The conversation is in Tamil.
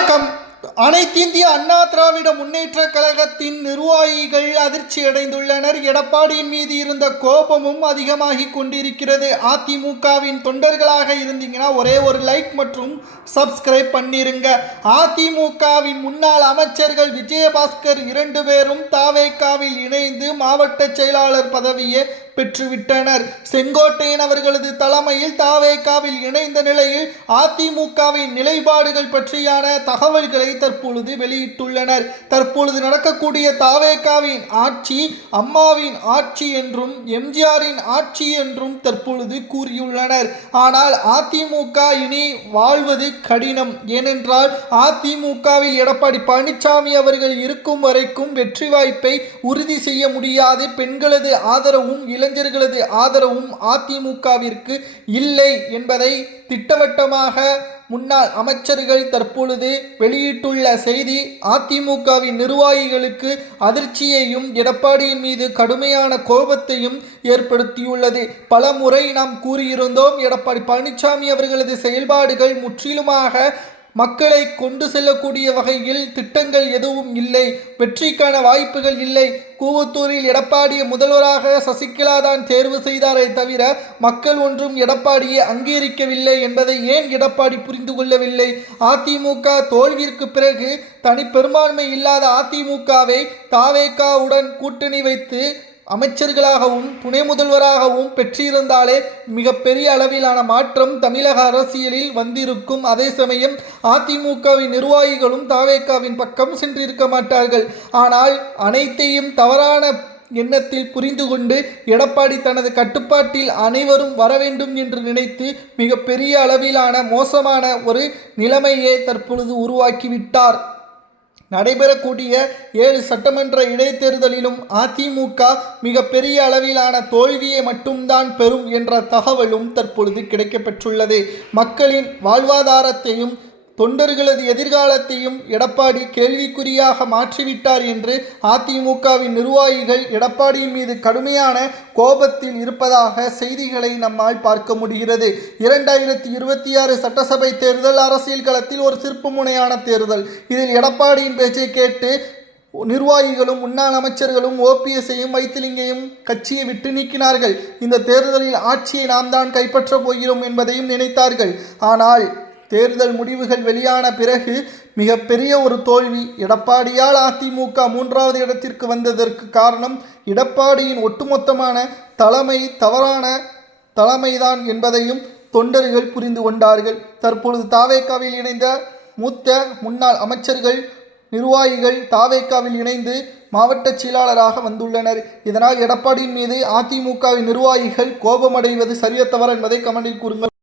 வணக்கம். அனைத்திந்திய அண்ணா திராவிட முன்னேற்ற கழகத்தின் நிர்வாகிகள் அதிர்ச்சி அடைந்துள்ளனர். எடப்பாடியின் மீது இருந்த கோபமும் அதிகமாகி கொண்டிருக்கிறது. அதிமுகவின் தொண்டர்களாக இருந்தீங்கன்னா ஒரே ஒரு லைக் மற்றும் சப்ஸ்கிரைப் பண்ணிருங்க. அதிமுகவின் முன்னாள் அமைச்சர்கள் விஜயபாஸ்கர் 2 பேரும் தாவேகாவில் இணைந்து மாவட்ட செயலாளர் பதவியை பெற்றுவிட்டனர். செங்கோட்டையன் அவர்களது தலைமையில் தாவேகாவில் இணைந்த நிலையில் அதிமுகவின் நிலைப்பாடுகள் பற்றியான தகவல்களை தற்பொழுது வெளியிட்டுள்ளனர். தற்பொழுது நடக்கக்கூடிய தாவேகாவின் ஆட்சி அம்மாவின் ஆட்சி என்றும் எம்ஜிஆரின் ஆட்சி என்றும் தற்பொழுது கூறியுள்ளனர். ஆனால் அதிமுக இனி வாழ்வது கடினம். ஏனென்றால் அதிமுகவில் எடப்பாடி பழனிசாமி அவர்கள் இருக்கும் வரைக்கும் வெற்றி வாய்ப்பை உறுதி செய்ய முடியாது. பெண்களது ஆதரவும் இளைஞர்களது ஆதரவும் அதிமுகவிற்கு இல்லை என்பதை திட்டவட்டமாக முன்னாள் அமைச்சர்கள் தற்பொழுது வெளியிட்டுள்ள செய்தி அதிமுகவின் நிர்வாகிகளுக்கு அதிர்ச்சியையும் எடப்பாடியின் மீது கடுமையான கோபத்தையும் ஏற்படுத்தியுள்ளது. பல முறை நாம் கூறியிருந்தோம், எடப்பாடி பழனிசாமி அவர்களது செயல்பாடுகள் முற்றிலுமாக மக்களை கொண்டு செல்லக்கூடிய வகையில் திட்டங்கள் எதுவும் இல்லை, வெற்றிக்கான வாய்ப்புகள் இல்லை. கூவத்தூரில் எடப்பாடியை முதல்வராக சசிகலா தான் தேர்வு செய்தாரே தவிர மக்கள் ஒன்றும் எடப்பாடியை அங்கீகரிக்கவில்லை என்பதை ஏன் எடப்பாடி புரிந்து கொள்ளவில்லை? அதிமுக தோல்விற்கு பிறகு தனி பெரும்பான்மை இல்லாத அதிமுகவை தாவேகாவுடன் கூட்டணி வைத்து அமைச்சர்களாகவும் துணை முதல்வராகவும் பெற்றிருந்தாலே மிகப்பெரிய அளவிலான மாற்றம் தமிழக அரசியலில் வந்திருக்கும். அதே சமயம் அதிமுகவின் நிர்வாகிகளும் தாவேகாவின் பக்கம் சென்றிருக்க மாட்டார்கள். ஆனால் அனைத்தையும் தவறான எண்ணத்தில் புரிந்து கொண்டு எடப்பாடி தனது கட்டுப்பாட்டில் அனைவரும் வர வேண்டும் என்று நினைத்து மிகப்பெரிய அளவிலான மோசமான ஒரு நிலைமையை தற்பொழுது உருவாக்கிவிட்டார். நடைபெறக்கூடிய 7 சட்டமன்ற இடைத்தேர்தலிலும் அதிமுக மிகப்பெரிய அளவிலான தோல்வியை மட்டும்தான் பெறும் என்ற தகவலும் தற்பொழுது கிடைக்கப்பெற்றுள்ளது. மக்களின் வாழ்வாதாரத்தையும் தொண்டர்களது எதிர்காலத்தையும் எடப்பாடி கேள்விக்குறியாக மாற்றிவிட்டார் என்று அதிமுகவின் நிர்வாகிகள் எடப்பாடியின் மீது கடுமையான கோபத்தில் இருப்பதாக செய்திகளை நம்மால் பார்க்க முடிகிறது. 2026 சட்டசபை தேர்தல் அரசியல் களத்தில் ஒரு திருப்புமுனையான தேர்தல். இதில் எடப்பாடியின் பேச்சை கேட்டு நிர்வாகிகளும் முன்னாள் அமைச்சர்களும் ஓபிஎஸ்ஐயும் வைத்திலிங்கையும் கட்சியை விட்டு நீக்கினார்கள். இந்த தேர்தலில் ஆட்சியை நாம் தான் கைப்பற்றப் போகிறோம் என்பதையும் நினைத்தார்கள். ஆனால் தேர்தல் முடிவுகள் வெளியான பிறகு மிகப்பெரிய ஒரு தோல்வி. எடப்பாடியால் அதிமுக 3வது இடத்திற்கு வந்ததற்கு காரணம் எடப்பாடியின் ஒட்டுமொத்தமான தவறான தலைமைதான் என்பதையும் தொண்டர்கள் புரிந்து கொண்டார்கள். தற்பொழுது தாவேகாவில் இணைந்த மூத்த முன்னாள் அமைச்சர்கள் நிர்வாகிகள் தாவேகாவில் இணைந்து மாவட்ட செயலாளராக வந்துள்ளனர். இதனால் எடப்பாடியின் மீது அதிமுகவின் நிர்வாகிகள் கோபமடைவது சரிய தவறு என்பதை கமெண்டில் கூறுங்கள்.